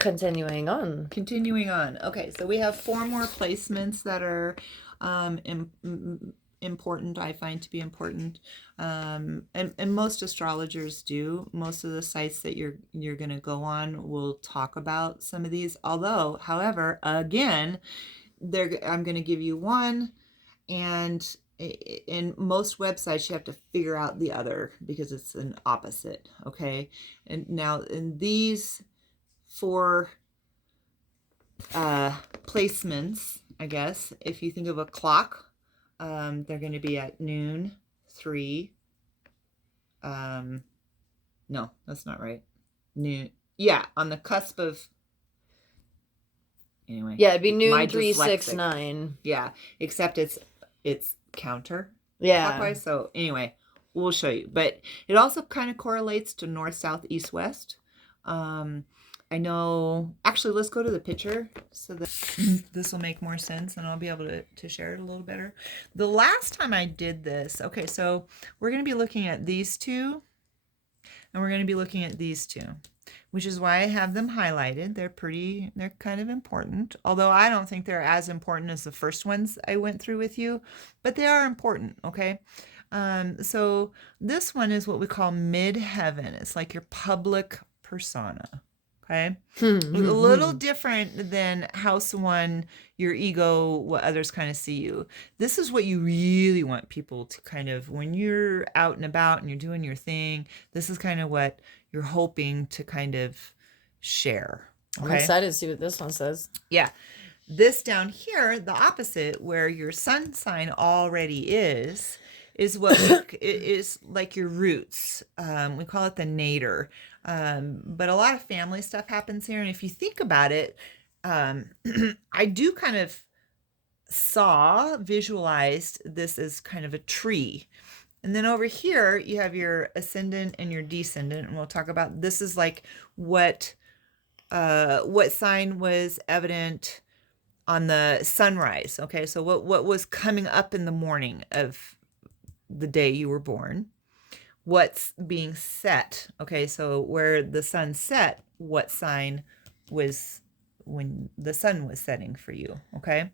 Continuing on. Okay, so we have 4 more placements that are important, I find to be important. And most astrologers do. Most of the sites that you're going to go on will talk about some of these. However, again, I'm going to give you one, and in most websites you have to figure out the other because it's an opposite. Okay, and now in these 4 placements, I guess, if you think of a clock, they're going to be at noon, 3. No, that's not right. Noon. Yeah, on the cusp of. Anyway. Yeah, it'd be noon 3, 6, 9. Yeah, except it's counter. Yeah. Clockwise. So anyway, we'll show you. But it also kind of correlates to north, south, east, west. I know. Actually, let's go to the picture so that this will make more sense, and I'll be able to share it a little better. The last time I did this, okay, so we're going to be looking at these 2, and we're going to be looking at these 2, which is why I have them highlighted. They're kind of important, although I don't think they're as important as the first ones I went through with you, but they are important, okay? So this one is what we call midheaven. It's like your public persona. Okay. A little different than house 1, your ego, what others kind of see you. This is what you really want people to kind of, when you're out and about and you're doing your thing, this is kind of what you're hoping to kind of share. Okay? I'm excited to see what this one says. Yeah. This down here, the opposite, where your sun sign already is what is like your roots. We call it the Nader. But a lot of family stuff happens here. And if you think about it, I do kind of visualized this as kind of a tree. And then over here, you have your ascendant and your descendant. And we'll talk about, this is like what sign was evident on the sunrise. Okay. So what was coming up in the morning of the day you were born, what's being set. Okay, so where the sun set, what sign was when the sun was setting for you. Okay.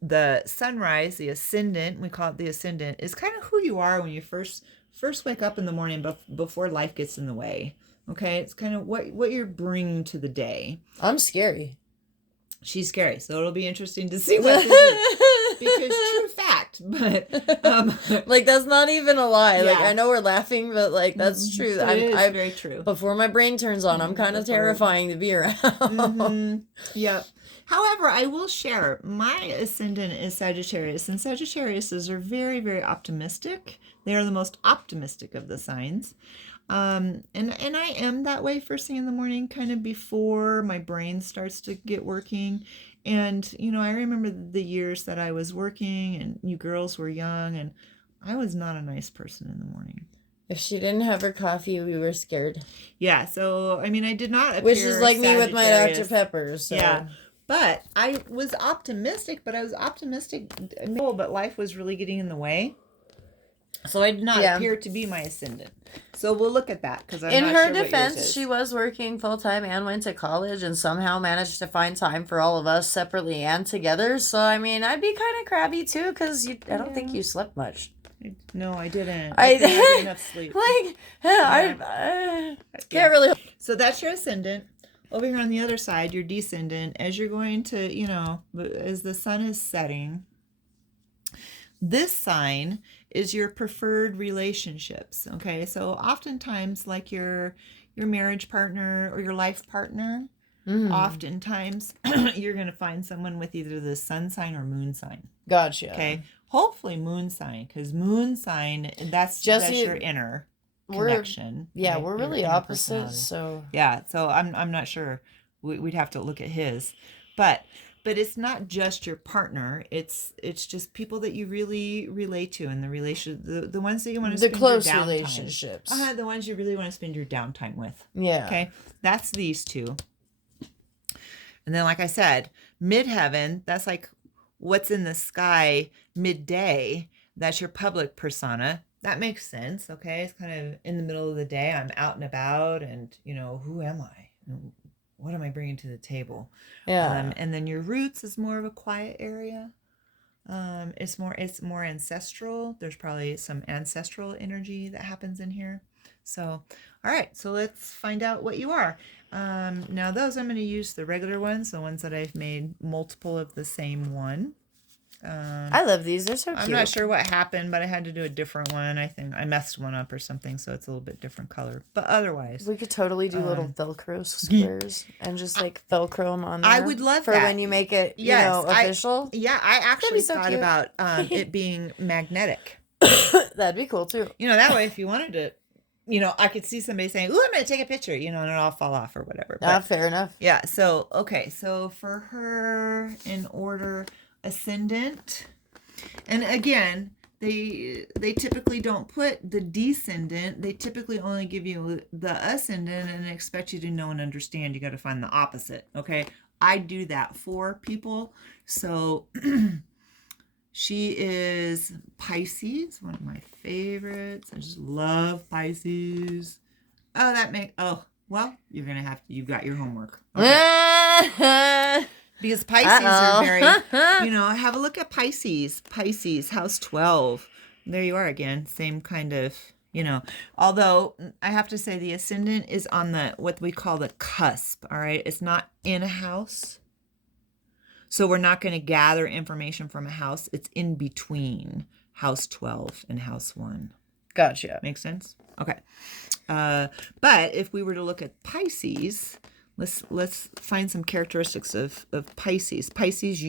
The sunrise, the ascendant, we call it the ascendant, is kind of who you are when you first wake up in the morning before life gets in the way. Okay, it's kind of what you're bringing to the day. I'm scary. She's scary, so it'll be interesting to see what this is. Because true fact, but like that's not even a lie. Yeah. Like I know we're laughing, but like that's true. It's very true. Before my brain turns on, I'm kind of terrifying to be around. Yeah. However, I will share my ascendant is Sagittarius, and Sagittariuses are very, very optimistic. They are the most optimistic of the signs. And I am that way first thing in the morning, kind of before my brain starts to get working. And, I remember the years that I was working and you girls were young, and I was not a nice person in the morning. If she didn't have her coffee, we were scared. Yeah. So, I did not appear which is like me with my Dr. Pepper. So. Yeah. But I was optimistic, but life was really getting in the way. So I did not appear to be my ascendant. So we'll look at that because in her defense, she was working full time and went to college and somehow managed to find time for all of us separately and together. So I'd be kind of crabby too because I don't think you slept much. No, I didn't. I didn't have enough sleep. I can't really. So that's your ascendant. Over here on the other side, your descendant. As you're going to, as the sun is setting, this sign is your preferred relationships. Okay, so oftentimes like your marriage partner or your life partner, oftentimes you're going to find someone with either the sun sign or moon sign. Gotcha. Okay, hopefully moon sign, because moon sign, that's your inner connection. We're really opposite. So so I'm not sure. We'd have to look at his, but it's not just your partner. It's just people that you really relate to, and the ones that you want to spend close your downtime. Relationships. The ones you really want to spend your downtime with. Yeah. Okay, that's these 2. And then, like I said, midheaven. That's like what's in the sky midday. That's your public persona. That makes sense. Okay, it's kind of in the middle of the day. I'm out and about, and who am I? what am I bringing to the table? Yeah. And then your roots is more of a quiet area. It's more ancestral. There's probably some ancestral energy that happens in here. So, all right, so let's find out what you are. Now those I'm going to use the regular ones, the ones that I've made multiple of the same one. I love these. They're so cute. I'm not sure what happened, but I had to do a different one. I think I messed one up or something, so it's a little bit different color. But otherwise, we could totally do little Velcro squares and just like Velcro them on there. I would love for that. when you make it, official. I actually so thought cute. about it being magnetic. That'd be cool too. That way, if you wanted to, I could see somebody saying, "Ooh, I'm going to take a picture," and it'll all fall off or whatever. But, fair enough. Yeah. So okay. So for her, in order, Ascendant. And again, they typically don't put the Descendant. They typically only give you the Ascendant and expect you to know and understand. You got to find the opposite. Okay, I do that for people. So she is Pisces, one of my favorites. I just love Pisces. Well, you've got your homework. Okay. Because Pisces are very, have a look at Pisces. Pisces, house 12. There you are again. Same kind of, Although, I have to say the Ascendant is on what we call the cusp, all right? It's not in a house. So we're not going to gather information from a house. It's in between house 12 and house 1. Gotcha. Makes sense? Okay. But if we were to look at Pisces... Let's find some characteristics of Pisces. Pisces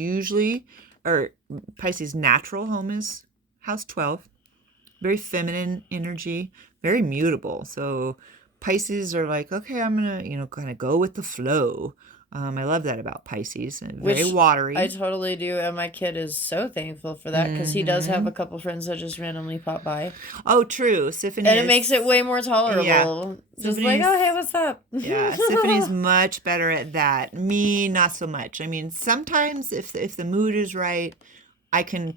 natural home is house 12. Very feminine energy, very mutable. So Pisces are like, okay, I'm going to, kind of go with the flow. I love that about Pisces. And very watery. I totally do. And my kid is so thankful for that because he does have a couple friends that just randomly pop by. Oh, true. Symphony and it makes it way more tolerable. Yeah. Just like, oh, hey, what's up? Yeah, Symphony's much better at that. Me, not so much. I mean, sometimes if the mood is right, I can,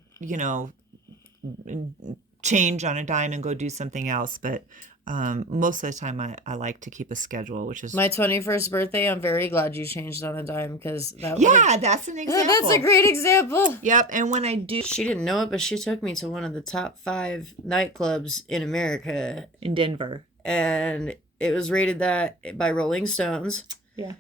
change on a dime and go do something else. But most of the time I like to keep a schedule, which is my 21st birthday. I'm very glad you changed on a dime because that's an example. That's a great example. Yep. And when I do, she didn't know it, but she took me to one of the top 5 nightclubs in America, in Denver, and it was rated that by Rolling Stones. Yeah.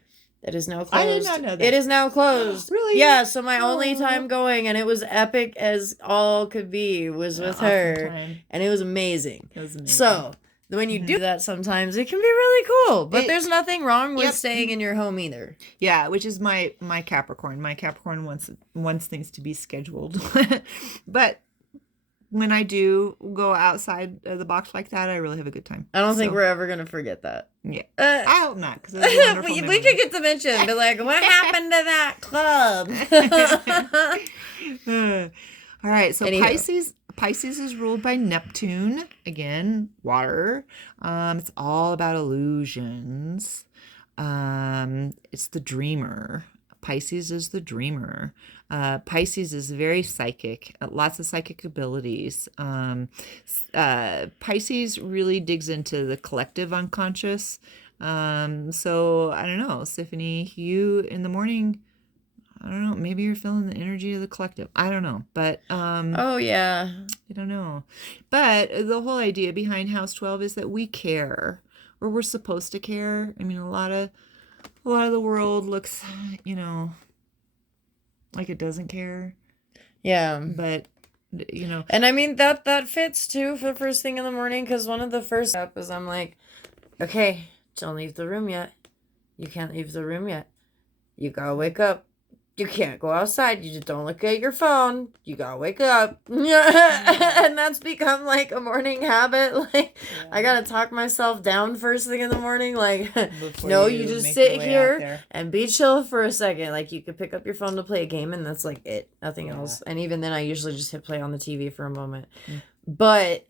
It is now closed. I did not know that. It is now closed. Really? Yeah, so my only time going, and it was epic as all could be, was with her. Time. And it was amazing. It was amazing. So, when you do that sometimes, it can be really cool. But there's nothing wrong with staying in your home either. Yeah, which is my Capricorn. My Capricorn wants things to be scheduled. But when I do go outside of the box like that, I really have a good time. I don't think we're ever going to forget that. Yeah. I hope not. Because we could get to mention, be like, what happened to that club? All right. So Pisces is ruled by Neptune. Again, water. It's all about illusions. It's the dreamer. Pisces is the dreamer. Pisces is very psychic, lots of psychic abilities. Pisces really digs into the collective unconscious. So I don't know, Symphony, you in the morning, I don't know, maybe you're feeling the energy of the collective. I don't know, but oh yeah, I don't know. But the whole idea behind House 12 is that we care, or we're supposed to care. I mean, a lot of the world looks, like it doesn't care. Yeah. But, And I mean, that fits, too, for the first thing in the morning, because one of the first steps is I'm like, okay, don't leave the room yet. You can't leave the room yet. You gotta wake up. You can't go outside. You just don't look at your phone. You gotta wake up. And that's become like a morning habit. Like, yeah. I gotta talk myself down first thing in the morning. Like, no, you just sit here and be chill for a second. Like, you could pick up your phone to play a game, and that's like it. Nothing else. And even then, I usually just hit play on the TV for a moment. But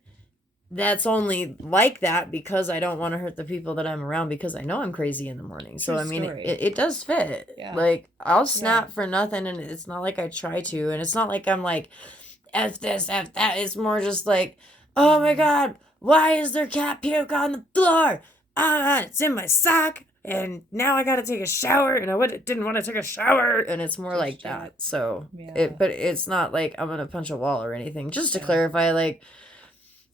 that's only like that because I don't want to hurt the people that I'm around, because I know I'm crazy in the morning. So, I mean, it does fit. Yeah. Like, I'll snap for nothing, and it's not like I try to. And it's not like I'm like, F this, F that. It's more just like, oh my God, why is there cat puke on the floor? It's in my sock. and now I got to take a shower, and didn't want to take a shower, and it's more like Just that. So Yeah. but it's not like I'm gonna punch a wall or anything. Just to clarify, like,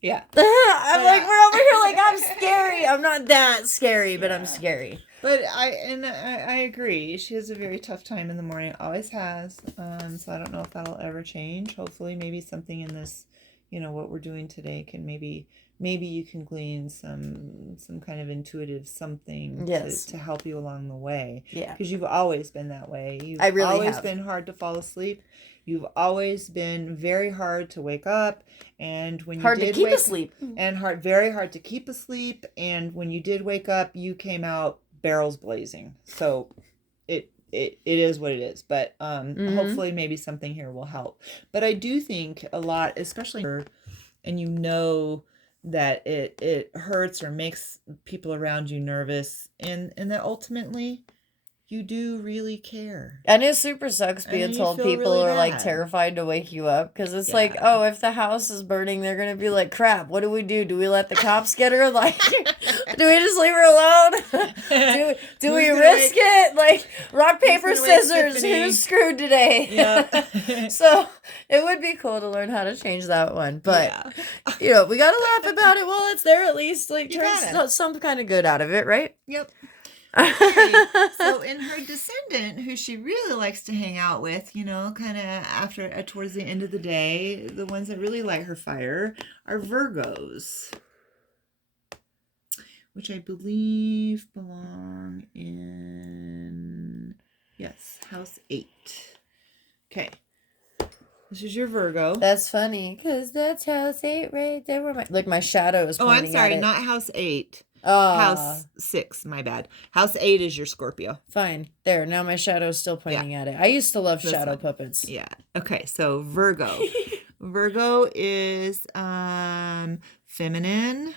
Yeah. I'm like, we're over here like I'm scary. I'm not that scary, but I'm scary. But I agree. She has a very tough time in the morning. Always has. So I don't know if that'll ever change. Hopefully, maybe something in this, what we're doing today can maybe you can glean some kind of intuitive something to help you along the way. Yeah. Because you've always been that way. You've always been hard to fall asleep. You've always been very hard to wake up, and when you did wake asleep, and very hard to keep asleep. And when you did wake up, you came out barrels blazing. So it is what it is. But hopefully, maybe something here will help. But I do think a lot, especially, and that it hurts or makes people around you nervous, and that ultimately you do really care. And it super sucks being told people are like terrified to wake you up, because it's like, oh, if the house is burning, they're gonna be like, crap, what do we do? Do we let the cops get her? Like, do we just leave her alone? do we risk it? Like, rock, paper, scissors, who's screwed today? Yeah. So it would be cool to learn how to change that one. But we gotta laugh about it while it's there, at least. Like, turn some kind of good out of it, right? Yep. Okay, so in her descendant, who she really likes to hang out with, kind of towards the end of the day, the ones that really light her fire are Virgos, which I believe belong in, house 8. Okay. This is your Virgo. That's funny, because that's house 8 right there. Where my shadow is pointing. Oh, I'm sorry, not house 8. House 6, my bad. House 8 is your Scorpio. Fine. There, now my shadow's still pointing at it. I used to love shadow puppets. Yeah. Okay, so Virgo. Virgo is feminine,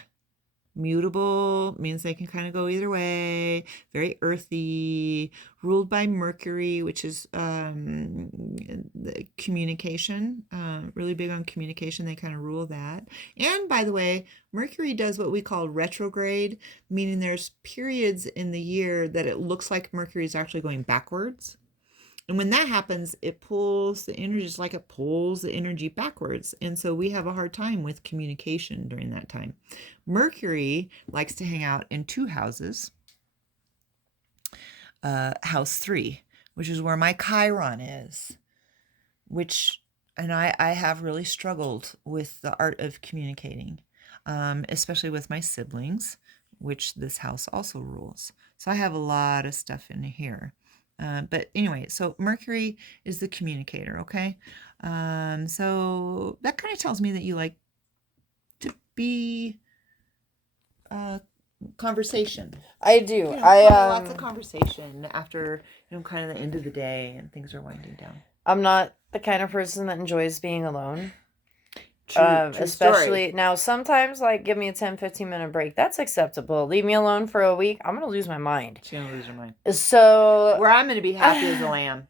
mutable, means they can kind of go either way, very earthy, ruled by Mercury, which is the communication, really big on communication. They kind of rule that. And by the way, Mercury does what we call retrograde, meaning there's periods in the year that it looks like Mercury is actually going backwards. And when that happens, it pulls the energy, just like it pulls the energy backwards. And so we have a hard time with communication during that time. Mercury likes to hang out in 2 houses. House 3, which is where my Chiron is, and I have really struggled with the art of communicating, especially with my siblings, which this house also rules. So I have a lot of stuff in here. But anyway, so Mercury is the communicator, okay? So that kind of tells me that you like to be conversation. I do. Lots of conversation after kind of the end of the day and things are winding down. I'm not the kind of person that enjoys being alone. True especially story. Now, sometimes, like, give me a 10-15 minute break. That's acceptable. Leave me alone for a week. I'm gonna lose my mind. She's gonna lose her mind. So where I'm gonna be happy as a lamb.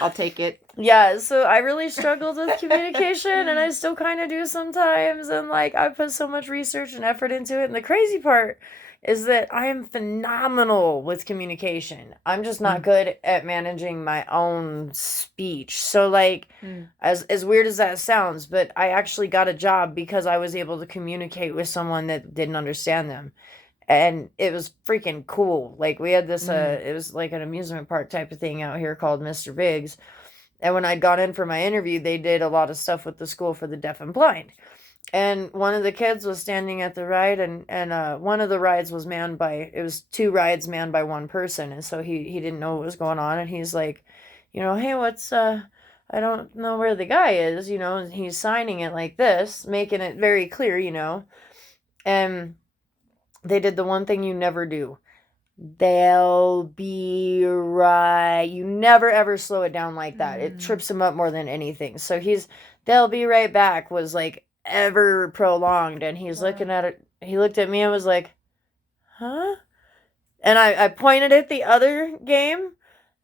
I'll take it. Yeah, so I really struggled with communication, and I still kind of do sometimes, and like I put so much research and effort into it. And the crazy part is that I am phenomenal with communication. I'm just not good at managing my own speech. So like, as weird as that sounds, but I actually got a job because I was able to communicate with someone that didn't understand them. And it was freaking cool. Like, we had this, it was like an amusement park type of thing out here called Mr. Biggs. And when I'd gone in for my interview, they did a lot of stuff with the school for the deaf and blind. And one of the kids was standing at the ride, and one of the rides was it was 2 rides manned by one person. And so he didn't know what was going on. And he's like, hey, I don't know where the guy is, and he's signing it like this, making it very clear, and they did the one thing you never do. They'll be right. You never ever slow it down like that. It trips him up more than anything. So they'll be right back was like ever prolonged, and he's looking at it. He looked at me and was like, huh? And I pointed at the other game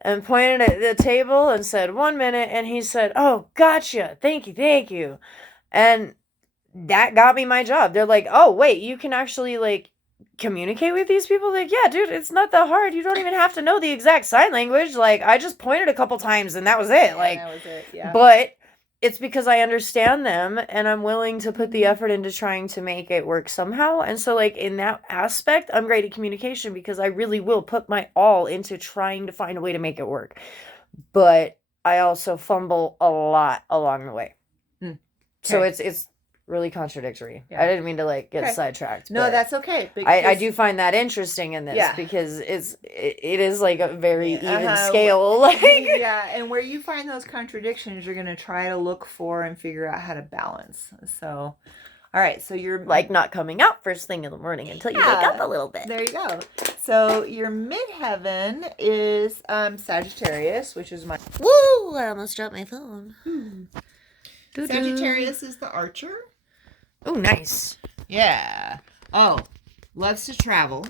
and pointed at the table and said, 1 minute. And he said, oh, gotcha. Thank you. And that got me my job. They're like, oh, wait, you can actually like communicate with these people. Like, yeah, dude, it's not that hard. You don't even have to know the exact sign language. Like, I just pointed a couple times and that was it. Like, that was it. Yeah. but it's because I understand them and I'm willing to put the effort into trying to make it work somehow. And so, like, in that aspect, I'm great at communication because I really will put my all into trying to find a way to make it work. But I also fumble a lot along the way. So it's really contradictory. Yeah. I didn't mean to like get sidetracked. No, that's okay. I do find that interesting in this because it is like a very even scale. Like yeah, and where you find those contradictions, you're gonna try to look for and figure out how to balance. So, all right, so you're like not coming out first thing in the morning until you wake up a little bit. There you go. So your midheaven is Sagittarius, which is my woo. I almost dropped my phone. Sagittarius is the archer. Oh, nice. Yeah. Oh, loves to travel.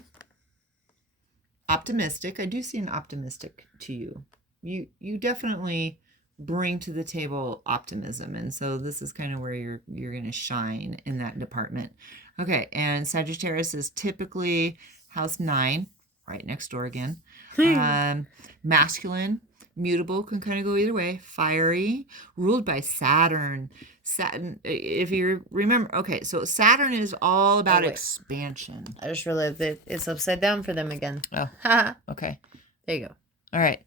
Optimistic. I do see an optimistic to you. You definitely bring to the table optimism, and so this is kind of where you're going to shine in that department. Okay, and Sagittarius is typically house 9, right next door again. Masculine. Mutable, can kind of go either way. Fiery, ruled by Saturn. Saturn, if you remember, okay, so Saturn is all about expansion. I just realized that it's upside down for them again. Oh, okay. There you go. All right.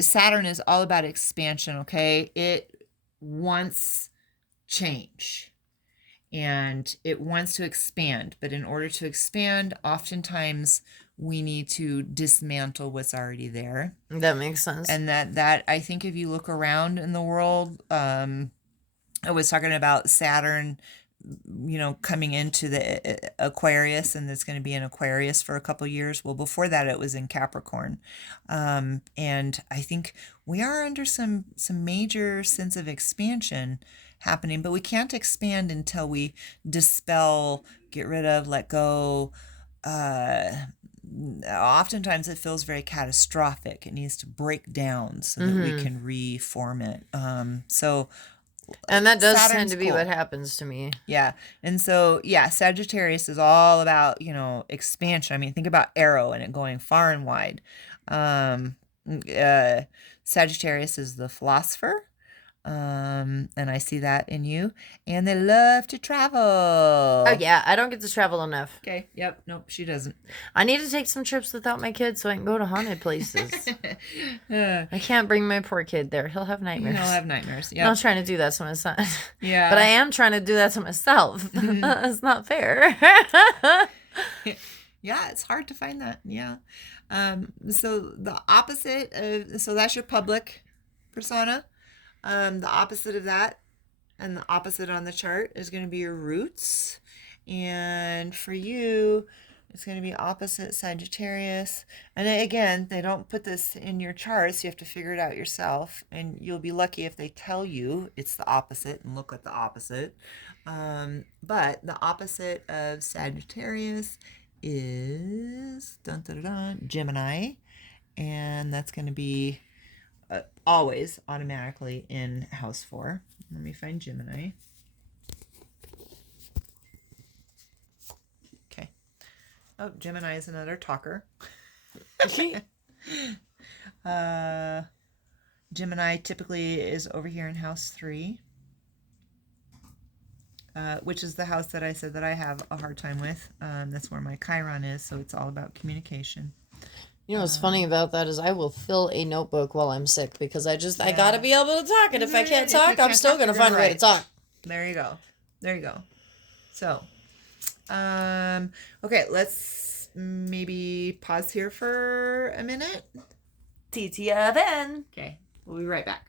Saturn is all about expansion, okay? It wants change. And it wants to expand. But in order to expand, oftentimes we need to dismantle what's already there. That makes sense. And that I think if you look around in the world, I was talking about Saturn, coming into the Aquarius, and it's going to be in Aquarius for a couple years. Well, before that, it was in Capricorn. And I think we are under some major sense of expansion happening, but we can't expand until we dispel, get rid of, let go. Oftentimes it feels very catastrophic. It needs to break down so that we can reform it. And that does tend to be what happens to me. Yeah. And so, Sagittarius is all about, expansion. I mean, think about arrow and it going far and wide. Sagittarius is the philosopher. And I see that in you. And they love to travel. Oh, yeah. I don't get to travel enough. Okay. Yep. Nope. She doesn't. I need to take some trips without my kids so I can go to haunted places. I can't bring my poor kid there. He'll have nightmares. Yeah. I'm not trying to do that to my son. Yeah. But I am trying to do that to myself. It's not fair. Yeah. It's hard to find that. Yeah. So the opposite of, so that's your public persona. The opposite of that and the opposite on the chart is going to be your roots. And for you, it's going to be opposite Sagittarius. And again, they don't put this in your chart, so you have to figure it out yourself. And you'll be lucky if they tell you it's the opposite and look at the opposite. But the opposite of Sagittarius is Gemini. And that's going to be always automatically in house 4. Let me find Gemini. Okay. Oh, Gemini is another talker. Gemini typically is over here in house 3, which is the house that I said that I have a hard time with. That's where my Chiron is, so it's all about communication. You know what's funny about that is I will fill a notebook while I'm sick because I gotta be able to talk, and if I can't talk, I'm still gonna find a way to talk. There you go. So, okay, let's maybe pause here for a minute. TTFN. Okay, we'll be right back.